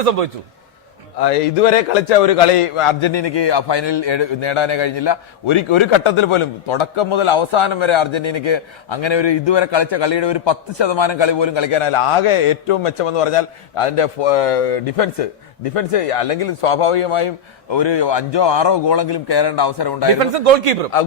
സംഭവിച്ചു? ഇതുവരെ കളിച്ച ഒരു കളി അർജന്റീനയ്ക്ക് ഫൈനലിൽ നേടാനേ കഴിഞ്ഞില്ല. ഒരു ഘട്ടത്തിൽ പോലും തുടക്കം മുതൽ അവസാനം വരെ അർജന്റീനയ്ക്ക് അങ്ങനെ ഒരു ഇതുവരെ കളിച്ച കളിയുടെ ഒരു 10% കളി പോലും കളിക്കാനായില്ല. ആകെ ഏറ്റവും മെച്ചമെന്ന് പറഞ്ഞാൽ അതിന്റെ ഡിഫൻസ് അല്ലെങ്കിൽ സ്വാഭാവികമായും ഒരു 5-6 ഗോളെങ്കിലും കയറേണ്ട അവസരം ഉണ്ടായിരുന്നു.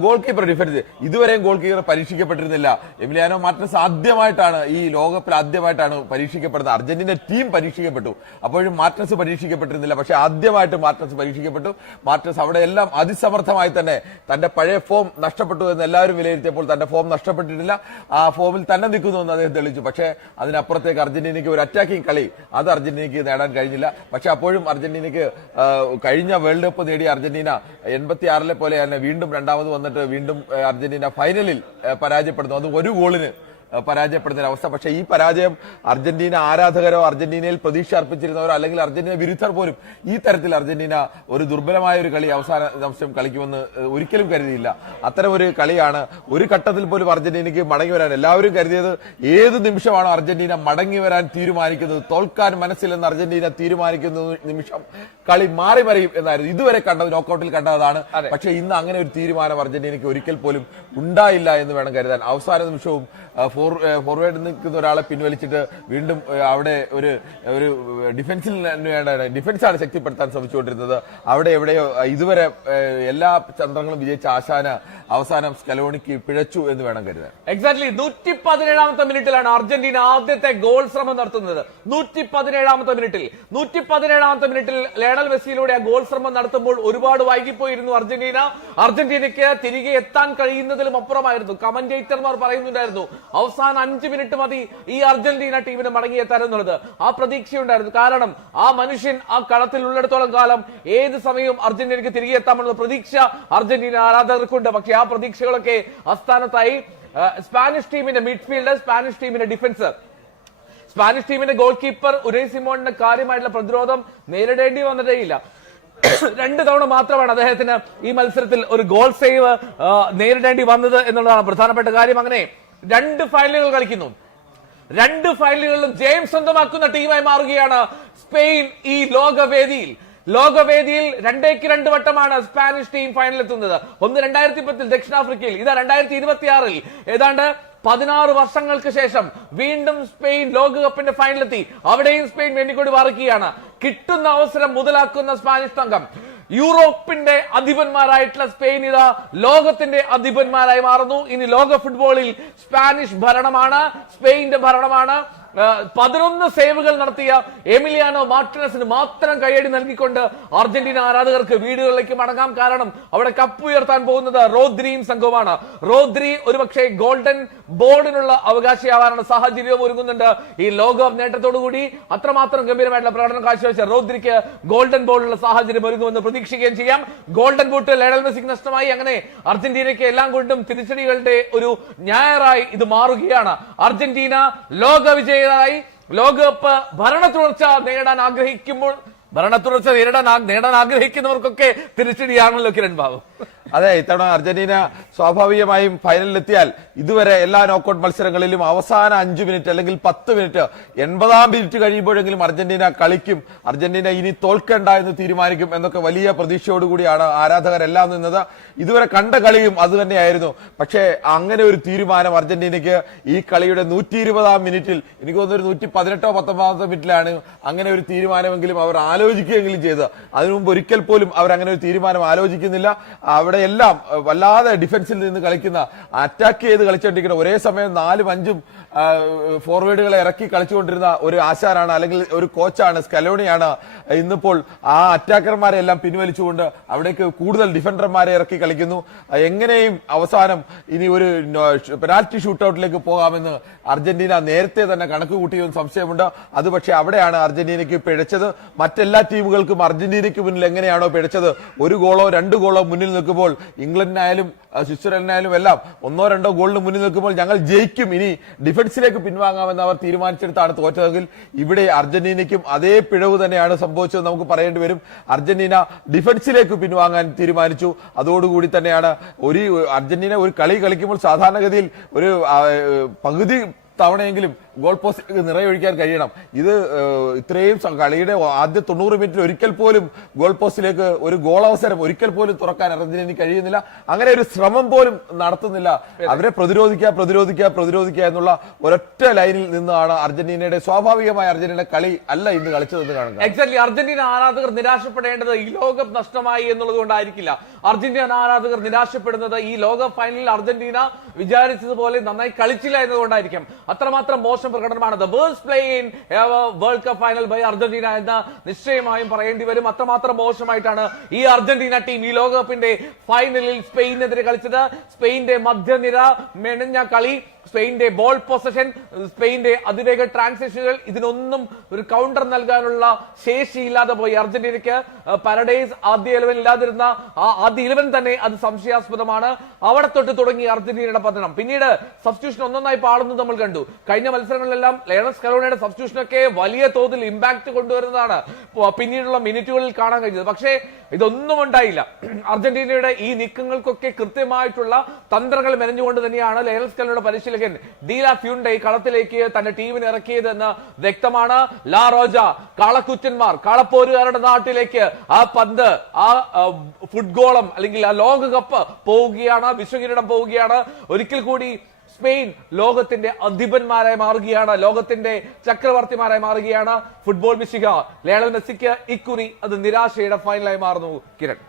ഗോൾ കീപ്പർ ഡിഫൻസ് ഇതുവരെയും ഗോൾ കീപ്പർ പരീക്ഷിക്കപ്പെട്ടിരുന്നില്ല. എമിലിയാനോ മാർട്ടിനസ് ആദ്യമായിട്ടാണ് ഈ ലോകകപ്പിൽ ആദ്യമായിട്ടാണ് പരീക്ഷിക്കപ്പെടുന്നത്. അർജന്റീന ടീം പരീക്ഷിക്കപ്പെട്ടു, അപ്പോഴും മാർട്ടിനസ് പരീക്ഷിക്കപ്പെട്ടിരുന്നില്ല. പക്ഷെ ആദ്യമായിട്ട് മാർട്ടിനസ് പരീക്ഷിക്കപ്പെട്ടു. മാർട്ടിനസ് അവിടെ എല്ലാം അതിസമർത്ഥമായി തന്നെ തന്റെ പഴയ ഫോം നഷ്ടപ്പെട്ടു എന്ന് എല്ലാവരും വിലയിരുത്തിയപ്പോൾ തന്റെ ഫോം നഷ്ടപ്പെട്ടിട്ടില്ല, ആ ഫോമിൽ തന്നെ നിൽക്കുന്നു എന്ന് അദ്ദേഹം തെളിയിച്ചു. പക്ഷേ അതിനപ്പുറത്തേക്ക് അർജന്റീനയ്ക്ക് ഒരു അറ്റാക്കിംഗ് കളി അത് അർജന്റീനയ്ക്ക് നേടാൻ കഴിഞ്ഞില്ല. പക്ഷെ അപ്പോഴും അർജന്റീനയ്ക്ക് കഴിഞ്ഞ വേൾഡ് കപ്പ് നേടിയ അർജന്റീന 86-ലെ പോലെ തന്നെ വീണ്ടും രണ്ടാമത് വന്നിട്ട് വീണ്ടും അർജന്റീന ഫൈനലിൽ പരാജയപ്പെടുന്നു. അത് ഒരു ഗോളിന് പരാജയപ്പെടുന്ന അവസ്ഥ. പക്ഷേ ഈ പരാജയം അർജന്റീന ആരാധകരോ അർജന്റീനയിൽ പ്രതീക്ഷ അർപ്പിച്ചിരുന്നവരോ അല്ലെങ്കിൽ അർജന്റീന വിരുദ്ധർ പോലും ഈ തരത്തിൽ അർജന്റീന ഒരു ദുർബലമായ ഒരു കളി അവസാന നിമിഷം കളിക്കുമെന്ന് ഒരിക്കലും കരുതിയില്ല. അത്തരം ഒരു കളിയാണ്. ഒരു ഘട്ടത്തിൽ പോലും അർജന്റീനയ്ക്ക് മടങ്ങി വരാൻ എല്ലാവരും കരുതിയത് ഏത് നിമിഷമാണ് അർജന്റീന മടങ്ങി വരാൻ തീരുമാനിക്കുന്നത്, തോൽക്കാൻ മനസ്സിലെന്ന് അർജന്റീന തീരുമാനിക്കുന്ന നിമിഷം കളി മാറി മറിയും എന്നായിരുന്നു ഇതുവരെ കണ്ടത്, നോക്കൌട്ടിൽ കണ്ടതാണ്. പക്ഷേ ഇന്ന് അങ്ങനെ ഒരു തീരുമാനം അർജന്റീനയ്ക്ക് ഒരിക്കൽ പോലും ഉണ്ടായില്ല എന്ന് വേണം കരുതാൻ. അവസാന നിമിഷവും ഫോർവേഡ് നിൽക്കുന്ന ഒരാളെ പിൻവലിച്ചിട്ട് വീണ്ടും അവിടെ ഒരു ഡിഫൻസാണ് ശക്തിപ്പെടുത്താൻ ശ്രമിച്ചുകൊണ്ടിരുന്നത്. അവിടെ എവിടെയോ ഇതുവരെ എല്ലാ തന്ത്രങ്ങളും വിജയിച്ച ആശാന അവസാനം സ്കലോണിക്ക് പിഴച്ചു എന്ന് വേണം കരുതാൻ. എക്സാക്ട്ലി 117ാമത്തെ മിനിറ്റിലാണ് അർജന്റീന ആദ്യത്തെ ഗോൾ ശ്രമം നടത്തുന്നത്. 117ാമത്തെ മിനിറ്റിൽ ലയണൽ മെസ്സിയിലൂടെ ആ ഗോൾ ശ്രമം നടത്തുമ്പോൾ ഒരുപാട് വൈകിപ്പോയിരുന്നു അർജന്റീനയ്ക്ക് തിരികെ എത്താൻ കഴിയുന്നതിലും അപ്പുറമായിരുന്നു. കമന്റേറ്റർമാർ പറയുന്നുണ്ടായിരുന്നു അവസാന 5 മിനിറ്റ് മതി ഈ അർജന്റീന ടീമിന് മടങ്ങിയെത്താൻ എന്നുള്ളത്. ആ പ്രതീക്ഷയുണ്ടായിരുന്നു. കാരണം ആ മനുഷ്യൻ ആ കളത്തിൽ ഉള്ളിടത്തോളം കാലം ഏത് സമയവും അർജന്റീനയ്ക്ക് തിരികെ എത്താമെന്നുള്ള പ്രതീക്ഷ അർജന്റീന ആരാധകർക്കുണ്ട്. പക്ഷെ ആ പ്രതീക്ഷകളൊക്കെ അസ്ഥാനത്തായി. സ്പാനിഷ് ടീമിന്റെ മിഡ്ഫീൽഡർ, സ്പാനിഷ് ടീമിന്റെ ഡിഫൻസർ, സ്പാനിഷ് ടീമിന്റെ ഗോൾ കീപ്പർ ഉനൈ സിമോണിന് കാര്യമായിട്ടുള്ള പ്രതിരോധം നേരിടേണ്ടി വന്നതേയില്ല. 2 തവണ മാത്രമാണ് അദ്ദേഹത്തിന് ഈ മത്സരത്തിൽ ഒരു ഗോൾ സേവ് നേരിടേണ്ടി വന്നത് എന്നുള്ളതാണ് പ്രധാനപ്പെട്ട കാര്യം. അങ്ങനെ 2 ഫൈനലുകൾ കളിക്കുന്നു. 2 ഫൈനലുകളിലും ജയം സ്വന്തമാക്കുന്ന ടീമായി മാറുകയാണ് സ്പെയിൻ. ഈ ലോകവേദിയിൽ 2-2 വട്ടമാണ് സ്പാനിഷ് ടീം ഫൈനലിലെത്തുന്നത്. ഒന്ന് 2010 ദക്ഷിണാഫ്രിക്കയിൽ, ഇതാ 2026 ഏതാണ്ട് 16 വർഷങ്ങൾക്ക് ശേഷം വീണ്ടും സ്പെയിൻ ലോകകപ്പിന്റെ ഫൈനലെത്തി. അവിടെയും സ്പെയിൻ വെന്നിക്കൊടി വാറിക്കുകയാണ്. കിട്ടുന്ന അവസരം മുതലാക്കുന്ന സ്പാനിഷ് സംഘം. യൂറോപ്പിന്റെ അധിപന്മാരായിട്ടുള്ള സ്പെയിൻ ഇതാ ലോകത്തിന്റെ അധിപന്മാരായി മാറുന്നു. ഇനി ലോക ഫുട്ബോളിൽ സ്പാനിഷ് ഭരണമാണ്, സ്പെയിന്റെ ഭരണമാണ്. 11 സേവുകൾ നടത്തിയ എമിലിയാനോ മാർട്ടിനസിന് മാത്രം കയ്യടി നൽകിക്കൊണ്ട് അർജന്റീന ആരാധകർക്ക് വീടുകളിലേക്ക് മടങ്ങാം. കാരണം അവിടെ കപ്പ് ഉയർത്താൻ പോകുന്നത് റോദ്രിയും സംഘവുമാണ്. റോദ്രി ഒരുപക്ഷെ ഗോൾഡൻ ബോളിനുള്ള അവകാശിയാവാനുള്ള സാഹചര്യവും ഒരുങ്ങുന്നുണ്ട്. ഈ ലോകകപ്പ് നേട്ടത്തോടുകൂടി അത്രമാത്രം ഗംഭീരമായിട്ടുള്ള പ്രകടനം കാഴ്ചവെച്ച റോദ്രിക്ക് ഗോൾഡൻ ബോളിനുള്ള സാഹചര്യം ഒരുങ്ങുമെന്ന് പ്രതീക്ഷിക്കുകയും ചെയ്യാം. ഗോൾഡൻ ബൂട്ട് ലയണൽ മെസ്സിക്ക് നഷ്ടമായി. അങ്ങനെ അർജന്റീനയ്ക്ക് എല്ലാം കൊണ്ടും തിരിച്ചടികളുടെ ഒരു ഞായറായി ഇത് മാറുകയാണ്. അർജന്റീന ലോക വിജയ ലോകകപ്പ് ഭരണ തുടർച്ച നേടാൻ ആഗ്രഹിക്കുന്നവർക്കൊക്കെ തിരിച്ചടിയാണല്ലോ കിരൺ ബാബു. അതെ, ഇത്തവണ അർജന്റീന സ്വാഭാവികമായും ഫൈനലിലെത്തിയാൽ ഇതുവരെ എല്ലാ നോക്കൌട്ട് മത്സരങ്ങളിലും അവസാന 5 മിനിറ്റ് അല്ലെങ്കിൽ 10 മിനിറ്റ് 80ാം മിനിറ്റ് കഴിയുമ്പോഴെങ്കിലും അർജന്റീന കളിക്കും, അർജന്റീന ഇനി തോൽക്കണ്ട എന്ന് തീരുമാനിക്കും എന്നൊക്കെ വലിയ പ്രതീക്ഷയോടുകൂടിയാണ് ആരാധകരെല്ലാം നിന്നത്. ഇതുവരെ കണ്ട കളിയും അത് തന്നെയായിരുന്നു. പക്ഷേ അങ്ങനെ ഒരു തീരുമാനം അർജന്റീനയ്ക്ക് ഈ കളിയുടെ 120ാം മിനിറ്റിൽ, എനിക്ക് തോന്നുന്നു 118-ഓ 19-ാമത്തെ മിനിറ്റിലാണ് അങ്ങനെ ഒരു തീരുമാനമെങ്കിലും അവർ ആലോചിക്കുകയെങ്കിലും ചെയ്തത്. അതിനുമുമ്പ് ഒരിക്കൽ പോലും അവർ അങ്ങനെ ഒരു തീരുമാനം ആലോചിക്കുന്നില്ല. അവിടെ എല്ലാം വല്ലാതെ ഡിഫൻസിൽ നിന്ന് കളിക്കുന്ന, അറ്റാക്ക് ചെയ്ത് കളിച്ചുകൊണ്ടിരിക്കുന്ന, ഒരേ സമയം 4-5 ഫോർവേഡുകളെ ഇറക്കി കളിച്ചുകൊണ്ടിരുന്ന ഒരു ആശാനാണ് അല്ലെങ്കിൽ ഒരു കോച്ചാണ് സ്കലോണിയാണ്. ഇന്നിപ്പോൾ ആ അറ്റാക്കർമാരെ എല്ലാം പിൻവലിച്ചുകൊണ്ട് അവിടേക്ക് കൂടുതൽ ഡിഫൻഡർമാരെ ഇറക്കി കളിക്കുന്നു. എങ്ങനെയും അവസാനം ഇനി ഒരു പെനാൽറ്റി ഷൂട്ടൌട്ടിലേക്ക് പോകാമെന്ന് അർജന്റീന നേരത്തെ തന്നെ കണക്ക് കൂട്ടിയെന്ന് സംശയമുണ്ട്. അത് പക്ഷേ അവിടെയാണ് അർജന്റീനയ്ക്ക് പിഴച്ചത്. മറ്റെല്ലാ ടീമുകൾക്കും അർജന്റീനയ്ക്ക് മുന്നിൽ എങ്ങനെയാണോ പിഴച്ചത്, 1 ഗോളോ 2 ഗോളോ മുന്നിൽ നിൽക്കുമ്പോൾ, ഇംഗ്ലണ്ടിനായാലും സ്വിറ്റ്സർലൻഡിനായാലും എല്ലാം 1-2 ഗോളിന് മുന്നിൽ നിൽക്കുമ്പോൾ ഞങ്ങൾ ജയിക്കും, ഇനി ഡിഫൻസിലേക്ക് പിൻവാങ്ങാമെന്ന് അവർ തീരുമാനിച്ചെടുത്താണ് തോറ്റതെങ്കിൽ ഇവിടെ അർജന്റീനയ്ക്കും അതേ പിഴവ് തന്നെയാണ് സംഭവിച്ചത് നമുക്ക് പറയേണ്ടി വരും. അർജന്റീന ഡിഫൻസിലേക്ക് പിൻവാങ്ങാൻ തീരുമാനിച്ചു. അതോടുകൂടി തന്നെയാണ് അർജന്റീന ഒരു കളി കളിക്കുമ്പോൾ സാധാരണഗതിയിൽ ഒരു പകുതി തവണയെങ്കിലും ഗോൾ പോസ്റ്റിലേക്ക് നിറയൊഴിക്കാൻ കഴിയണം. ഇത് ഇത്രയും കളിയുടെ ആദ്യ 90 മിനിറ്റിൽ ഒരിക്കൽ പോലും ഗോൾ പോസ്റ്റിലേക്ക് ഒരു ഗോൾ അവസരം ഒരിക്കൽ പോലും തുറക്കാൻ അർജന്റീനയ്ക്ക് കഴിയുന്നില്ല. അങ്ങനെ ഒരു ശ്രമം പോലും നടത്തുന്നില്ല. അവരെ പ്രതിരോധിക്കുക എന്നുള്ള ഒരൊറ്റ ലൈനിൽ നിന്നാണ് അർജന്റീനയുടെ സ്വാഭാവികമായ അർജന്റീന കളി അല്ല ഇന്ന് കളിച്ചതെന്ന് കാണുക. എക്സാക്ട്ലി. അർജന്റീന ആരാധകർ നിരാശപ്പെടേണ്ടത് ഈ ലോകകപ്പ് നഷ്ടമായി എന്നുള്ളത് കൊണ്ടായിരിക്കില്ല. അർജന്റീന ആരാധകർ നിരാശപ്പെടുന്നത് ഈ ലോകകപ്പ് ഫൈനലിൽ അർജന്റീന വിചാരിച്ചതുപോലെ നന്നായി കളിച്ചില്ല എന്നതുകൊണ്ടായിരിക്കും. അത്രമാത്രം മോശം പ്രകടനമാണ് the worst play in world cup final by Argentina എന്ന് നിശ്ചയമായും പറയേണ്ടി വരും. അത്രമാത്രം മോശമായിട്ടാണ് ഈ അർജന്റീന ടീം ഈ ലോകകപ്പിന്റെ ഫൈനലിൽ സ്പെയിനെതിരെ കളിച്ചത്. സ്പെയിന്റെ മധ്യനിര മെനഞ്ഞ കളി, സ്പെയിന്റെ ബോൾ പൊസഷൻ, സ്പെയിന്റെ അതിവേഗ ട്രാൻസിഷനുകൾ, ഇതിനൊന്നും ഒരു കൗണ്ടർ നൽകാനുള്ള ശേഷിയില്ലാതെ പോയി അർജന്റീനയ്ക്ക്. പാരഡൈസ് ആദ്യ 11 ഇല്ലാതിരുന്ന ആദ്യ 11 തന്നെ അത് സംശയാസ്പദമാണ്. അവിടെ തൊട്ട് തുടങ്ങി അർജന്റീനയുടെ പതനം. പിന്നീട് സബ്സ്റ്റിറ്റ്യൂഷൻ ഒന്നൊന്നായി പാടുന്നത് നമ്മൾ കണ്ടു. കഴിഞ്ഞ മത്സരങ്ങളിലെല്ലാം ലയണൽ സ്കലോണിയുടെ സബ്സ്റ്റിറ്റ്യൂഷനൊക്കെ വലിയ തോതിൽ ഇമ്പാക്ട് കൊണ്ടുവരുന്നതാണ് പിന്നീടുള്ള മിനിറ്റുകളിൽ കാണാൻ കഴിഞ്ഞത്. പക്ഷേ ഇതൊന്നും ഉണ്ടായില്ല. അർജന്റീനയുടെ ഈ നീക്കങ്ങൾക്കൊക്കെ കൃത്യമായിട്ടുള്ള തന്ത്രങ്ങൾ മെനഞ്ഞുകൊണ്ട് തന്നെയാണ് ലയണൽ സ്കലോണിയുടെ പരിശീലകൻ ഡീല ഫ്യൂണ്ടെ കളത്തിലേക്ക് തന്റെ ടീമിനെ ഇറക്കിയതെന്ന് വ്യക്തമാണ്. ലാ റോജ, കാളക്കുറ്റന്മാർ, കാളപ്പോരുകാരുടെ നാട്ടിലേക്ക് ആ പന്ത്, ആ ഫുട്ഗോളം അല്ലെങ്കിൽ ആ ലോകകപ്പ് പോവുകയാണ്, വിശ്വകിരീടം പോവുകയാണ്. ഒരിക്കൽ കൂടി സ്പെയിൻ ലോകത്തിന്റെ അധിപന്മാരായി മാറുകയാണ്, ലോകത്തിന്റെ ചക്രവർത്തിമാരായി മാറുകയാണ്. ഫുട്ബോൾ മിശിക ലയണൽ മെസ്സിക്ക് ഇക്കുറി അത് നിരാശയുടെ ഫൈനലായി മാറുന്നു. കിരൺ,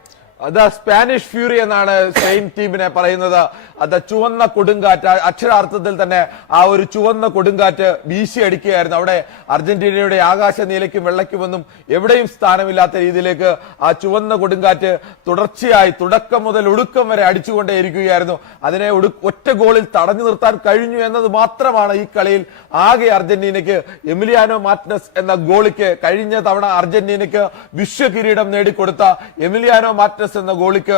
അത് സ്പാനിഷ് ഫ്യൂറി എന്നാണ് സ്പെയിൻ ടീമിനെ പറയുന്നത്. അത് ചുവന്ന കൊടുങ്കാറ്റ്, അക്ഷരാർത്ഥത്തിൽ തന്നെ ആ ഒരു ചുവന്ന കൊടുങ്കാറ്റ് വീശിയടിക്കുകയായിരുന്നു. അവിടെ അർജന്റീനയുടെ ആകാശ നീലയ്ക്കും വെള്ളയ്ക്കുമൊന്നും എവിടെയും സ്ഥാനമില്ലാത്ത രീതിയിലേക്ക് ആ ചുവന്ന കൊടുങ്കാറ്റ് തുടർച്ചയായി തുടക്കം മുതൽ ഒടുക്കം വരെ അടിച്ചുകൊണ്ടേയിരിക്കുകയായിരുന്നു. അതിനെ ഒറ്റ ഗോളിൽ തടഞ്ഞു നിർത്താൻ കഴിഞ്ഞു എന്നത് മാത്രമാണ് ഈ കളിയിൽ ആകെ അർജന്റീനയ്ക്ക്. എമിലിയാനോ മാർട്ടിനസ് എന്ന ഗോളിക്ക് കഴിഞ്ഞ തവണ അർജന്റീനയ്ക്ക് വിശ്വകിരീടം നേടിക്കൊടുത്ത എമിലിയാനോ മാർട്ടിനസ് എന്ന ഗോളിക്ക്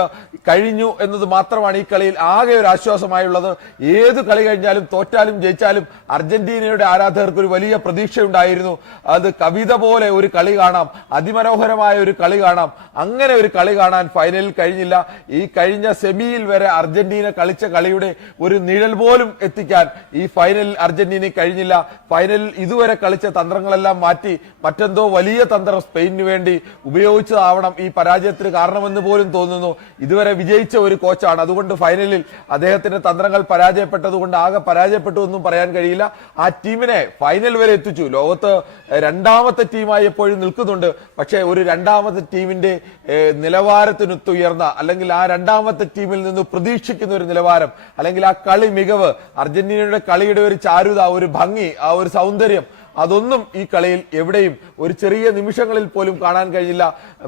കഴിഞ്ഞു എന്നത് മാത്രമാണ് ഈ കളിയിൽ ആകെ ഒരു ആശ്വാസമായുള്ളത്. ഏത് കളി കഴിഞ്ഞാലും തോറ്റാലും ജയിച്ചാലും അർജന്റീനയുടെ ആരാധകർക്ക് ഒരു വലിയ പ്രതീക്ഷയുണ്ടായിരുന്നു. അത് കവിത പോലെ ഒരു കളി കാണാം, അതിമനോഹരമായ ഒരു കളി കാണാം. അങ്ങനെ ഒരു കളി കാണാൻ ഫൈനലിൽ കഴിഞ്ഞില്ല. ഈ കഴിഞ്ഞ സെമിയിൽ വരെ അർജന്റീന കളിച്ച കളിയുടെ ഒരു നിഴൽ പോലും എത്തിക്കാൻ ഈ ഫൈനലിൽ അർജന്റീനയ്ക്ക് കഴിഞ്ഞില്ല. ഫൈനലിൽ ഇതുവരെ കളിച്ച തന്ത്രങ്ങളെല്ലാം മാറ്റി മറ്റെന്തോ വലിയ തന്ത്രം സ്പെയിനു വേണ്ടി ഉപയോഗിച്ചതാവണം ഈ പരാജയത്തിന് കാരണമെന്ന് പോലും തോന്നുന്നു. ഇതുവരെ വിജയിച്ച ഒരു കോച്ചാണ്, അതുകൊണ്ട് ഫൈനലിൽ അദ്ദേഹത്തിന്റെ തന്ത്രങ്ങൾ പരാജയപ്പെട്ടതുകൊണ്ട് ആകെ പരാജയപ്പെട്ടു എന്നും പറയാൻ കഴിയില്ല. ആ ടീമിനെ ഫൈനൽ വരെ എത്തിച്ചു. ലോകത്ത് രണ്ടാമത്തെ ടീമായി എപ്പോഴും നിൽക്കുന്നുണ്ട്. പക്ഷേ ഒരു രണ്ടാമത്തെ ടീമിന്റെ നിലവാരത്തിനൊത്തുയർന്ന അല്ലെങ്കിൽ ആ രണ്ടാമത്തെ ടീമിൽ നിന്ന് പ്രതീക്ഷിക്കുന്ന ഒരു നിലവാരം അല്ലെങ്കിൽ ആ കളി മികവ്, അർജന്റീനയുടെ കളിയുടെ ഒരു ചാരുത, ഒരു ഭംഗി, ആ ഒരു സൗന്ദര്യം, അതൊന്നും ഈ കളിയിൽ എവിടെയും ഒരു ചെറിയ നിമിഷങ്ങളിൽ പോലും കാണാൻ കഴിഞ്ഞില്ല.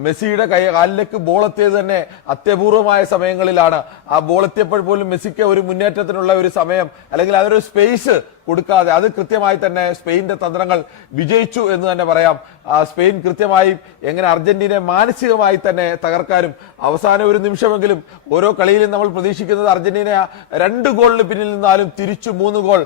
മെസ്സിയുടെ കാലിലേക്ക് ബോൾ എത്തിയത് തന്നെ അത്യപൂർവമായ സമയങ്ങളിലാണ്. ആ ബോൾ എത്തിയപ്പോൾ പോലും മെസ്സിക്ക് ഒരു മുന്നേറ്റത്തിനുള്ള ഒരു സമയം അല്ലെങ്കിൽ അതൊരു സ്പേസ് കൊടുക്കാതെ അത് കൃത്യമായി തന്നെ സ്പെയിന്റെ തന്ത്രങ്ങൾ വിജയിച്ചു എന്ന് തന്നെ പറയാം. സ്പെയിൻ കൃത്യമായി എങ്ങനെ അർജന്റീനയെ മാനസികമായി തന്നെ തകർക്കാനും അവസാന ഒരു നിമിഷമെങ്കിലും ഓരോ കളിയിലും നമ്മൾ പ്രതീക്ഷിക്കുന്നത് അർജന്റീന 2 ഗോളിന് പിന്നിൽ നിന്നാലും തിരിച്ചു 3 ഗോൾ